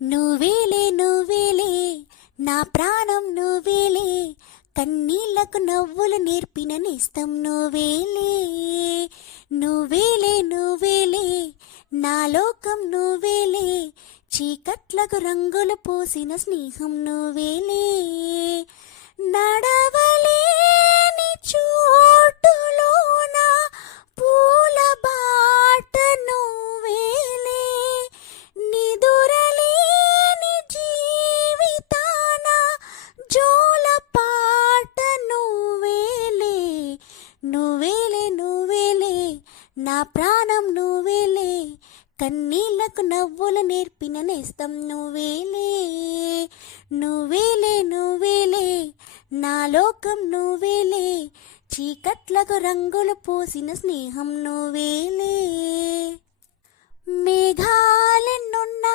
నువ్వేలే నువ్వేలే నా ప్రాణం నువ్వేలే, కన్నీళ్లకు నవ్వులు నేర్పిన నేస్తం నువ్వేలే. నువ్వేలే నువ్వేలే నా లోకం నువ్వేలే, చీకట్లకు రంగులు పూసిన స్నేహం నువ్వేలే. నడవలేని చోటులోన పూల బాట నువ్వేలే, నిదురలేని జీవితాన జోల పాట నువ్వేలే. నువ్వేలే నువ్వేలే నా ప్రాణం నువ్వేలే, కన్నీళ్లకు నవ్వులు నేర్పిన నేస్తం నువ్వేలే. నువ్వేలే నువ్వేలే నా లోకం నువ్వేలే, చీకట్లకు రంగులు పూసిన స్నేహం నువ్వేలే. మేఘాలెన్నున్నా